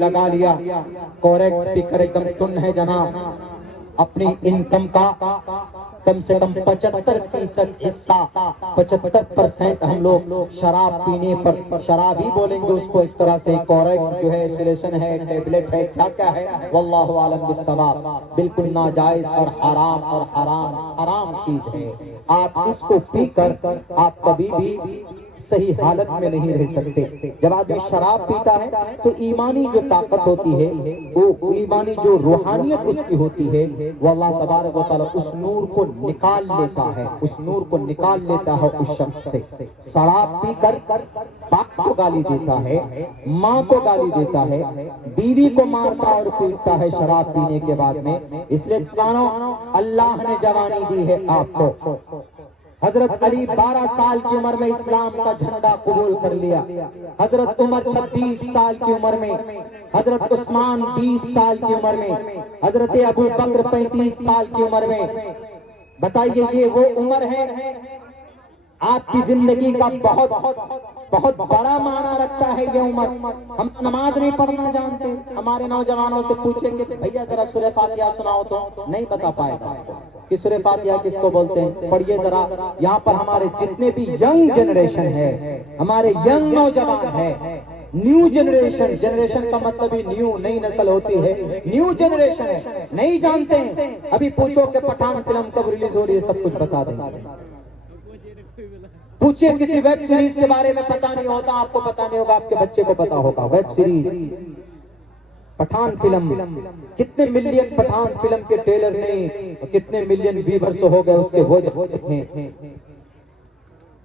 لگا لیا. کوریکس اسپیکر ایک دم ٹن ہے جناب. اپنی انکم کا کم سے کم 75% حصہ 75% ہم لوگ شراب پینے پر، شراب ہی بولیں گے اس کو ایک طرح سے. کوریکس جو ہے سولیوشن ہے، ٹیبلٹ ہے، کیا کیا ہے، واللہ عالم بالصواب. بالکل ناجائز اور حرام چیز ہے. آپ اس کو پی کر آپ کبھی بھی صحیح حالت میں نہیں رہ سکتے. جب آدمی شراب پیتا ہے تو ایمانی جو طاقت ہوتی ہے، وہ ایمانی جو روحانیت اس کی ہوتی ہے، وہ اللہ تبارک و تعالی اس نور کو نکال لیتا ہے، اس نور کو نکال لیتا ہے اس شخص سے. شراب پی کر باپ کو گالی دیتا ہے، ماں کو گالی دیتا ہے، بیوی کو مارتا اور پیٹتا ہے شراب پینے کے بعد میں. اس لیے اللہ نے جوانی دی ہے آپ کو. حضرت علی 12 سال کی عمر میں اسلام کا جھنڈا قبول کر لیا. حضرت عمر 26 سال کی عمر میں، حضرت عثمان 20 سال کی عمر میں، حضرت ابو بکر 35 سال کی عمر میں. بتائیے یہ وہ عمر ہے آپ کی زندگی کا بہت بڑا معنی رکھتا ہے یہ عمر. ہم نماز نہیں پڑھنا جانتے. ہمارے نوجوانوں سے پوچھیں کہ بھیا ذرا سورہ فاتحہ سناؤ تو نہیں بتا پائے گا کہ سورہ فاتحہ کس کو بولتے ہیں. پڑھیے ذرا. یہاں پر ہمارے جتنے بھی ینگ جنریشن ہے، ہمارے ینگ نوجوان ہے، نیو جنریشن کا مطلب ہی نیو، نئی نسل ہوتی ہے. نیو جنریشن ہے، نہیں جانتے ہیں. ابھی پوچھو کہ پٹھان فلم کب ریلیز ہو رہی ہے، سب کچھ بتا دیں گے. پوچھئے کسی ویب سیریز کے بارے میں پتا نہیں ہوتا، آپ کو پتا نہیں ہوگا، آپ کے بچے کو پتا ہوگا. ویب سیریز پٹھان فلم، کتنے ملین پٹھان فلم کے ٹریلر نے کتنے ملین ویورز ہو گئے اس کے. وہ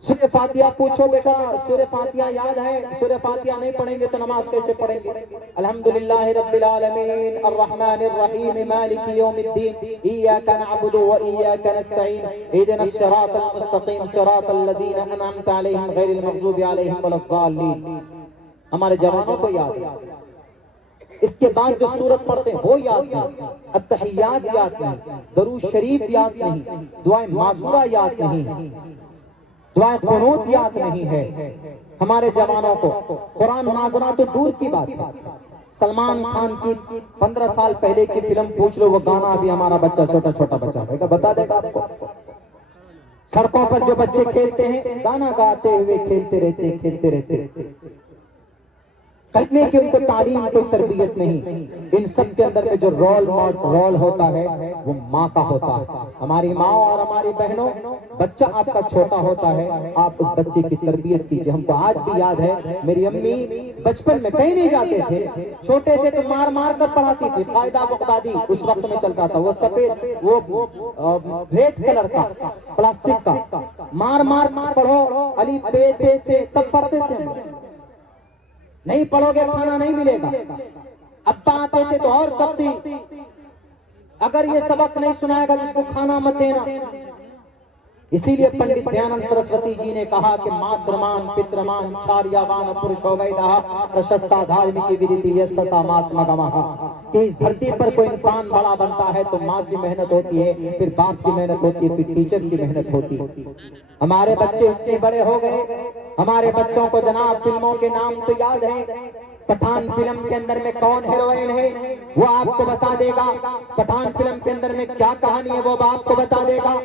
سورہ فاتحہ پوچھو بیٹا، سورہ فاتحہ یاد ہے؟ سورہ فاتحہ نہیں پڑھیں گے تو نماز کیسے پڑھیں گے؟ الحمدللہ رب العالمین الرحمن الرحیم مالک یوم الدین ایاک نعبد و ایاک نستعین اہدنا الصراط المستقیم صراط الذین انعمت علیہم غیر المغضوب علیہم ولا الضالین. ہمارے جوانوں کو یاد ہے. اس کے بعد جو سورت پڑھتے ہیں وہ یاد نہیں، التحیات یاد نہیں، درود شریف یاد نہیں، دعائیں معذورہ یاد نہیں، دعائیں قنوت یاد نہیں ہے. ہمارے جوانوں کو قرآن ناظرہ تو دور کی بات ہے. سلمان خان کی 15 سال پہلے کی فلم پوچھ لو، وہ گانا ابھی ہمارا بچہ چھوٹا بچہ بتا دے گا آپ کو. سڑکوں پر جو بچے کھیلتے ہیں، گانا گاتے ہوئے کھیلتے رہتے. کہتے ہیں کہ ان کو تعلیم کوئی تربیت نہیں. ان سب کے اندر میں جو رول ہوتا ہے وہ ماں کا ہوتا ہے. ہماری ماں اور ہماری بہنوں، بچہ آپ کا چھوٹا ہوتا ہے، آپ اس بچے کی تربیت کیجئے. ہم کو آج بھی یاد ہے، میری امی بچپن میں کہیں نہیں جاتے تھے، چھوٹے تھے تو مار کر پڑھاتی تھی. قاعدہ بغدادی اس وقت میں چلتا تھا، وہ سفید، وہ ریڈ کلر کا پلاسٹک کا. مار پڑھو الف ب ت سے، تب پڑھتے تھے. نہیں پڑھو گے کھانا نہیں ملے گا. ابا آتے تھے تو اور سختی، اگر یہ سبق نہیں سنائے گا جس کو کھانا مت دینا. اسی لیے پنڈت دیانند سرسوتی جی نے کہا کہ ماترمان پترمان چھاریاوان پرشو ویدہ پرشستا دھارمکی ودیتی یسسا ماس مگمہا. کہ اس دھرتی پر کوئی انسان بڑا بنتا ہے تو ماں کی محنت ہوتی ہے، پھر باپ کی محنت ہوتی ہے، پھر ٹیچر کی محنت ہوتی ہے. ہمارے بچے اتنے بڑے ہو گئے، ہمارے بچوں کو جناب فلموں کے نام تو یاد ہیں. پٹھان فلم کے اندر میں کون ہیروئن ہے وہ آپ کو بتا دے گا. پٹھان فلم کے اندر میں کیا کہانی ہے وہ آپ کو بتا دے گا.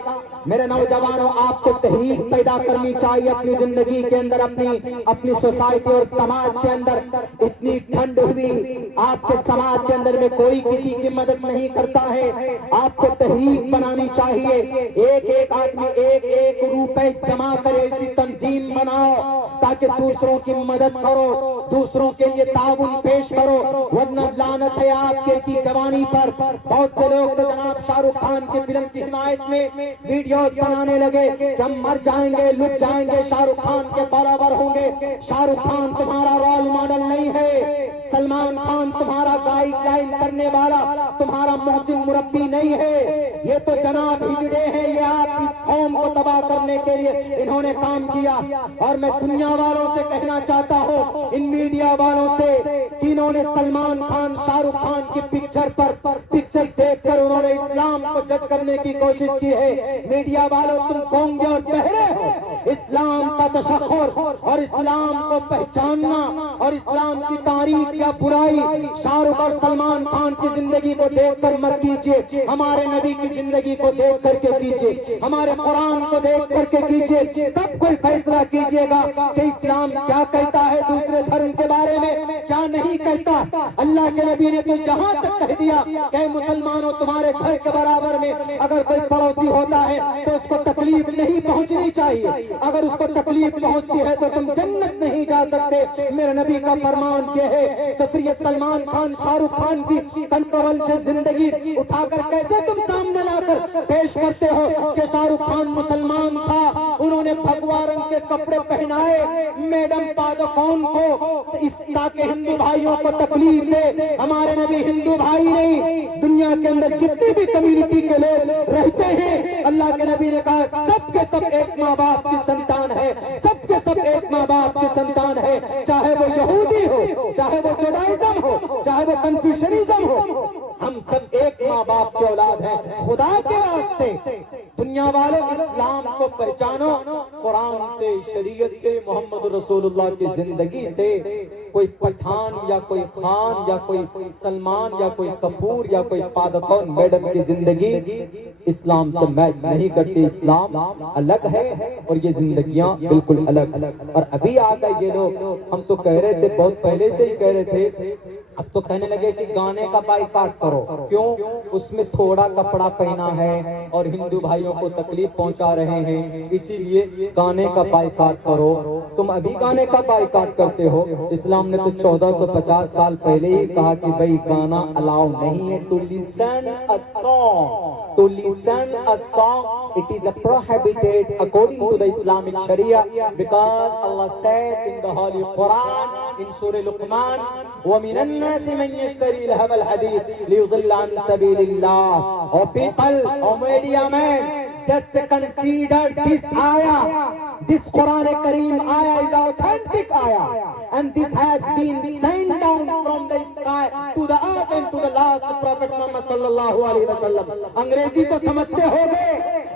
میرے نوجوانوں، آپ کو تحریک پیدا کرنی چاہیے اپنی زندگی کے اندر، اپنی سوسائٹی اور سماج کے اندر. اتنی ٹھنڈ ہوئی آپ کے سماج کے اندر میں کوئی کسی کی مدد نہیں کرتا ہے. آپ کو تحریک بنانی چاہیے. ایک آدمی ایک روپے جمع کرے، ایسی تنظیم بناؤ تاکہ دوسروں کی مدد کرو، دوسروں کے لیے تعاون پیش کرو. ورنہ لعنت ہے آپ کی ایسی جوانی پر. بہت سے لوگ تو جناب شاہ رخ خان کی فلم کی حمایت میں ویڈیوز بنانے لگے کہ ہم مر جائیں گے، لٹ جائیں گے، شاہ رخ خان کے فالوور ہوں گے. شاہ رخ خان تمہارا رول ماڈل نہیں ہے، سلمان خان تمہارا گائیڈ لائن کرنے والا، تمہارا محسن مربی نہیں ہے. یہ تو جناب ہجڑے ہیں، یہ آپ اس قوم کو تباہ کرنے کے لیے انہوں نے کام کیا۔ اور میں دنیا والوں سے کہنا چاہتا ہوں، ان میڈیا والوں سے کہ انہوں نے سلمان خان، شاہ رخ خان کی پکچر دیکھ کر انہوں نے اسلام کو جج کرنے کی کوشش کی ہے۔ میڈیا والوں تم گونگے اور بہرے ہو۔ اسلام کا تشخر اور اسلام کو پہچاننا اور اسلام کی تعریف یا برائی شاہ رخ اور سلمان خان کی زندگی کو دیکھ کر مت کیجیے، ہمارے نبی کی زندگی کو دیکھ کر کے کیجیے، ہمارے قرآن کو دیکھ کر کے کیجیے، تب کوئی فیصلہ کیجیے گا کہ اسلام کیا کہتا ہے دوسرے دھرم کے بارے میں، کیا نہیں کہتا۔ اللہ کے نبی نے تو جہاں تک کہہ دیا کہ مسلمانوں تمہارے گھر کے برابر میں اگر کوئی پڑوسی ہوتا ہے تو اس کو تکلیف نہیں پہنچنی چاہیے، اگر اس کو تکلیف پہنچتی ہے تو تم جنت نہیں جا سکتے، میرے نبی کا فرمان یہ ہے۔ تو پھر یہ سلمان خان، شاہ رخ خان کی کنٹروورشل زندگی اٹھا کر کیسے تم سامنے لا کر پیش کرتے ہو کہ شاہ رخ خان مسلمان تھا، انہوں نے بھگوا رنگ کے کپڑے پہنائے میڈم پادکون کو اس تاکہ ہندو بھائیوں کو تکلیف دے۔ ہمارے نبی ہندو بھائی نہیں، دنیا کے اندر جتنی بھی کمیونٹی کے لوگ رہتے ہیں، اللہ کے نبی نے کہا سب کے سب ایک ماں باپ کی سنتان ہے، سب کے سب ایک ماں باپ کی سنتان ہے، چاہے وہ یہودی ہو، چاہے وہ جوڈائزم ہو، چاہے وہ کنفیوشنزم ہو، ہم سب ایک ماں باپ کے اولاد ہیں۔ خدا کے واسطے دنیا والوں اسلام کو پہچانو، قرآن سے، شریعت سے، محمد رسول اللہ کی زندگی سے۔ کوئی پٹھان یا کوئی خان یا کوئی سلمان یا کوئی کپور یا کوئی پادکون میڈم کی زندگی اسلام سے میچ نہیں کرتی۔ اسلام الگ ہے اور یہ زندگیاں بالکل الگ۔ اور ابھی آ گئے یہ لوگ، ہم تو کہہ رہے تھے، بہت پہلے سے ہی کہہ رہے تھے، اب تو کہنے لگے کہ گانے کا بائیکاٹ کرو، کیوں؟ اس میں تھوڑا کپڑا پہنا ہے اور ہندو بھائیوں کو تکلیف پہنچا رہے ہیں، اسی لیے گانے کا بائیکاٹ کرو۔ تم ابھی گانے کا بائیکاٹ کرتے ہو؟ اسلام نے تو 1450 سال پہلے ہی کہا کہ بھئی گانا الاؤ نہیں ہے۔ To listen a song, it is prohibited according to the Islamic Sharia, because Allah said in the Holy Quran in Surah Luqman, وَمِنَ النَّاسِ مَنْ يَشْتَرِي لَهْوَ الْحَدِيثِ لِيُضِلَّ عَنْ سَبِيلِ اللَّهِ۔ Oh people, oh media men, just consider this ayah. This Quran Kareem ayah is authentic ayah, and this has been sent down from the sky to the earth and to the last Prophet Muhammad sallallahu alaihi wasallam. انگریزی تو سمجھتے ہوگے،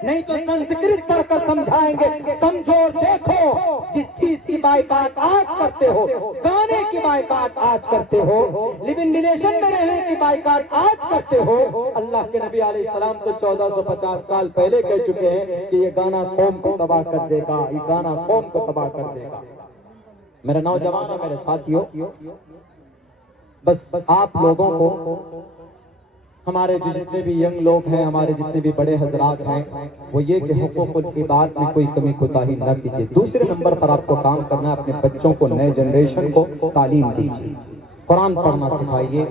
نہیں تو سنسکرت پڑھ کر سمجھائیں گے۔ سمجھو اور دیکھو، جس چیز کی بائیکاٹ آج کرتے ہو، گانے کی بائیکاٹ آج کرتے ہو، لیو ان ریلیشن میں رہنے کی بائیکاٹ آج کرتے ہو، اللہ کے نبی علیہ السلام تو 1450 سال پہلے کہہ چکے ہیں کہ یہ گانا قوم کو تباہ کر دے گا، یہ گانا قوم کو تباہ کر دے گا۔ میرے نوجوانوں، میرے ساتھیوں، بس آپ لوگوں کو، ہمارے جو جتنے بھی ینگ لوگ ہیں، ہمارے جتنے بھی بڑے حضرات ہیں، وہ یہ کہ حقوق العباد میں کوئی کمی کوتاہی نہ کیجیے۔ دوسرے نمبر پر آپ کو کام کرنا ہے، اپنے بچوں کو، نئے جنریشن کو تعلیم دیجیے، قرآن پڑھنا سکھائیے،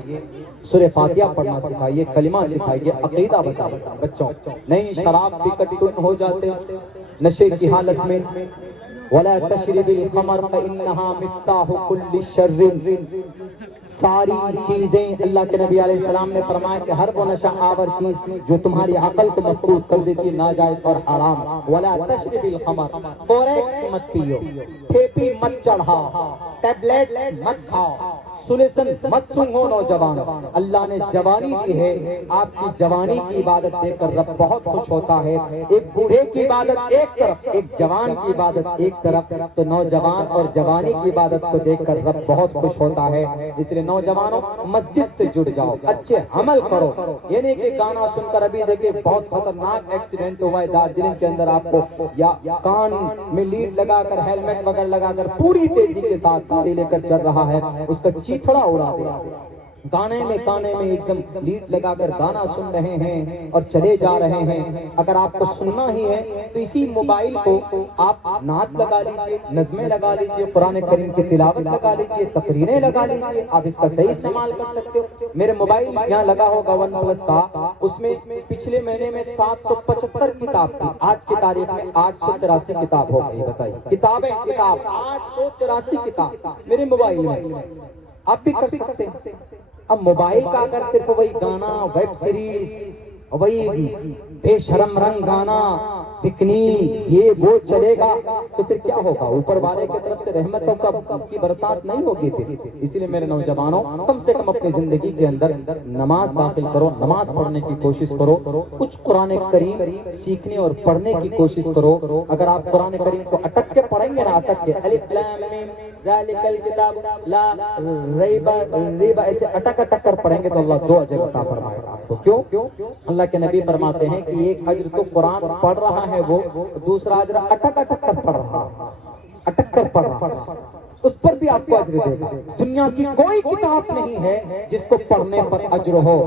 سورہ فاتحہ پڑھنا سکھائیے، کلمہ سکھائیے، عقیدہ بتائیے بچوں۔ نہیں شراب پی کر ٹن ہو جاتے ہیں نشے کی حالت میں، وَلَا تَشْرِبِ الْخَمَرَ فَإِنَّهَا مِفْتَاحُ كُلِّ شَرٍ۔ ساری چیزیں، اللہ کے نبی علیہ السلام نے فرمایا کہ ہر وہ نشہ آور چیز جو تمہاری عقل کو مفقود کر دیتی ہے، ناجائز اور حرام۔ وَلَا تَشْرِبِ الْخَمَرَ، کوریکس مت پیو، تھیپی مت چڑھاؤ، ٹیبلیٹس مت کھاؤ، سلیسن مت سنگھو نوجوانوں۔ اللہ نے جوانی دی ہے، آپ کی جوانی کی عبادت دیکھ کر رب بہت خوش ہوتا ہے۔ ایک بوڑھے کی عبادت ایک طرف، ایک جوان کی عبادت ایک طرف، تو نوجوان اور جوانی کی عبادت کو دیکھ کر رب بہت خوش ہوتا ہے۔ اس لیے نوجوانوں، مسجد سے جڑ جاؤ، اچھے عمل کرو۔ یہ نہیں کہ گانا سن کر، ابھی دیکھیں بہت خطرناک ایکسیڈنٹ ہوا ہے دارجلنگ کے اندر، آپ کو یا کان میں لیڈ لگا کر، ہیلمٹ وغیرہ لگا کر پوری تیزی کے ساتھ گاڑی لے کر چل رہا ہے، اس کا چیتھڑا اڑا دیا۔ کانے میں ایک دم لیڈ لگا کر گانا سن رہے ہیں اور چلے جا رہے ہیں۔ اگر آپ کو سننا ہی ہے تو اسی موبائل کو آپ نعت لگا لیجئے، نظمیں لگا لیجئے، قرآن کریم کی تلاوت لگا لیجئے، تقریریں لگا لیجئے، آپ اس کا صحیح استعمال کر سکتے ہو۔ میرے موبائل یہاں لگا ہوگا ون پلس کا، اس میں پچھلے مہینے میں 775 کتاب تھی، آج کی تاریخ میں 883 کتاب ہو گئی۔ بتائیے، کتاب 883 کتاب میرے موبائل میں، آپ بھی کر سکتے ہیں۔ اب موبائل کا اگر صرف وہی گانا، ویب سیریز وہی بے شرم رنگ گانا پکنی یہ وہ چلے گا تو پھر کیا ہوگا؟ اوپر والے کی طرف سے رحمتوں کی برسات نہیں ہوگی پھر۔ اسی لیے میرے نوجوانوں کم سے کم اپنی زندگی کے اندر نماز داخل کرو، نماز پڑھنے کی کوشش کرو، کچھ قرآن کریم سیکھنے اور پڑھنے کی کوشش کرو۔ اگر آپ قرآن کریم کو اٹک کے پڑھیں گے نا، اٹک کے الف لام میم ذالک الکتاب لا ریب ایسے اٹک کر پڑھیں گے تو اللہ 2 اجر عطا فرمائے گا آپ کو۔ کیوں؟ اللہ کے نبی فرماتے ہیں کہ ایک اجر تو قرآن پڑھ رہا ہے وہ، دوسرا اجر اٹک کر پڑھ رہا، اٹک کر پڑھ رہا، اس پر بھی آپ کو اجر دے گا۔ دنیا کی کوئی کتاب نہیں ہے جس کو پڑھنے پر اجر ہو،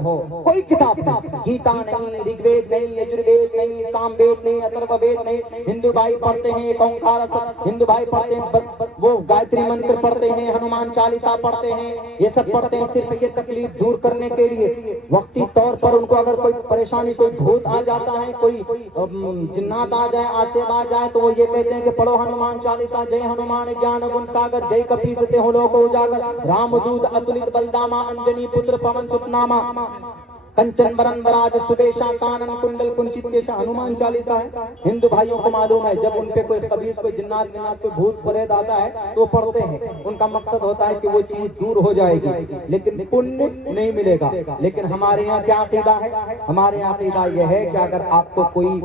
کوئی کتاب نہیں، گیتا نہیں، رگ وید نہیں، یجروید نہیں، سام وید نہیں، اترو وید نہیں۔ ہندو بھائی پڑھتے ہیں ایک اومکار ست، ہندو بھائی پڑھتے ہیں وہ گایتری منتر پڑھتے ہیں، ہنومان چالیسا پڑھتے ہیں، یہ سب پڑھتے ہیں صرف یہ تکلیف دور کرنے کے لیے۔ وقتی طور پر ان کو اگر کوئی پریشانی، کوئی بھوت آ جاتا ہے، کوئی جنات آ جائے، آسیب آ جائے، تو وہ یہ کہتے ہیں کہ پڑھو ہنومان چالیسا، جے ہنومان گیان گن ساگر جے کپیستے ہو لوگ اجاگر رام دود اتلت بلداما انجنی پتر پون ست ناما کنچن برن براج سبیشا کانن کنڈل کنچت کیشا۔ ہنومان چالیسا ہے، ہندو بھائیوں کو معلوم ہے جب ان پہ کوئی خبیث، کوئی جنات ونات، کوئی بھوت پریت آتا ہے تو وہ پڑھتے ہیں، ان کا مقصد ہوتا ہے کہ وہ چیز دور ہو جائے گی، لیکن پنیہ نہیں ملے گا۔ لیکن ہمارے یہاں کیا عقیدہ ہے؟ ہمارے یہاں عقیدہ یہ ہے کہ اگر آپ کو کوئی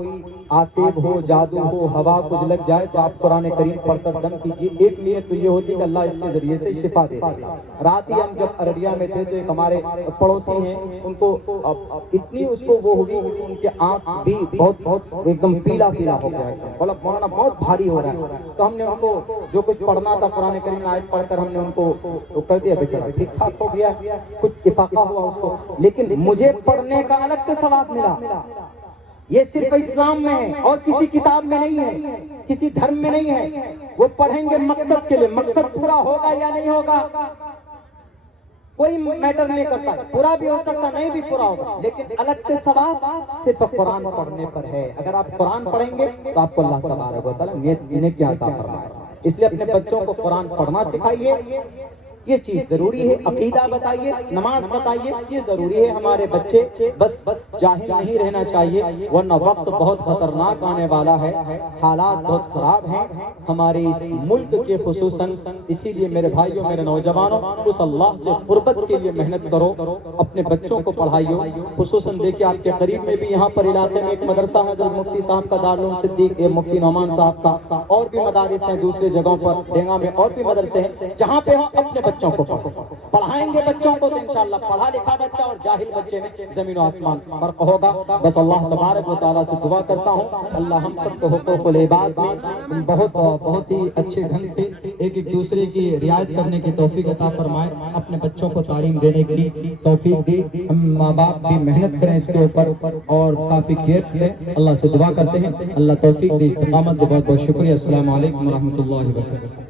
آسیب ہو، جادو ہو، ہوا کچھ لگ جائے تو آپ قرآن کریم پڑھ کر دم کیجیے۔ ایک نیت تو یہ ہوتی ہے کہ اللہ اس کے ذریعے سے شفا دے دے گا۔ رات ہی ہم جب ارڑیا میں تھے تو ایک ہمارے پڑوسی ہیں، ان کو اتنی اس کو وہ ہوئی کہ ان کے آنکھ بھی بہت ایک دم پیلا پیلا ہو گیا، بولا مولانا بہت بھاری ہو رہا ہے۔ تو ہم نے ان کو جو کچھ پڑھنا تھا قرآن کریم آیت پڑھ کر ہم نے ان کو کر دیا، بیچارہ ٹھیک ٹھاک ہو گیا، کچھ افاقہ ہوا اس کو۔ لیکن مجھے پڑھنے کا الگ سے ثواب ملا۔ یہ صرف اسلام میں ہے اور کسی کتاب میں نہیں ہے، کسی دھرم میں نہیں ہے۔ وہ پڑھیں گے مقصد کے لیے، مقصد پورا ہوگا یا نہیں ہوگا کوئی میٹر نہیں کرتا، پورا بھی ہو سکتا نہیں بھی پورا ہوگا، لیکن الگ سے ثواب صرف قرآن پڑھنے پر ہے۔ اگر آپ قرآن پڑھیں گے تو آپ کو اللہ تبارک و تعالیٰ نیت کیا عطا فرمائے۔ اس لیے اپنے بچوں کو قرآن پڑھنا سکھائیے، یہ چیز ضروری ہے۔ عقیدہ بتائیے، نماز بتائیے، یہ ضروری ہے۔ ہمارے بچے بس جاہل نہیں رہنا چاہیے، ورنہ وقت بہت خطرناک آنے والا ہے، حالات بہت خراب ہیں ہمارے اس ملک کے خصوصاً۔ اسی لیے میرے بھائیوں، میرے نوجوانوں، اس اللہ سے قربت کے لیے محنت کرو، اپنے بچوں کو پڑھائیو۔ خصوصاً دیکھیں آپ کے قریب میں بھی یہاں پر علاقے میں ایک مدرسہ ہے حضرت مفتی صاحب کا، دارالعلوم صدیق مفتی نعمان صاحب کا، اور بھی مدارس ہیں دوسرے جگہوں پر، ڈینگا میں اور بھی مدرسے ہیں جہاں پہ ہم اپنے بچوں کو پڑھائیں گے بچوں کو تو انشاءاللہ پڑھا لکھا بچہ اور جاہل بچے میں زمین و آسمان فرق ہوگا۔ بس اللہ تبارک و تعالیٰ سے دعا کرتا ہوں اللہ ہم سب کو حقوق العباد میں بہت ہی اچھے ڈھنگ سے ایک دوسرے کی رعایت کرنے کی توفیق عطا فرمائے، اپنے بچوں کو تعلیم دینے کی توفیق دے، ہم ماں باپ بھی محنت کریں اس کے اوپر اور کافی کیئر لیں۔ اللہ سے دعا کرتے ہیں اللہ توفیق دے، استقامت دے۔ بہت بہت شکریہ۔ السلام علیکم ورحمۃ اللہ وبرکاتہ۔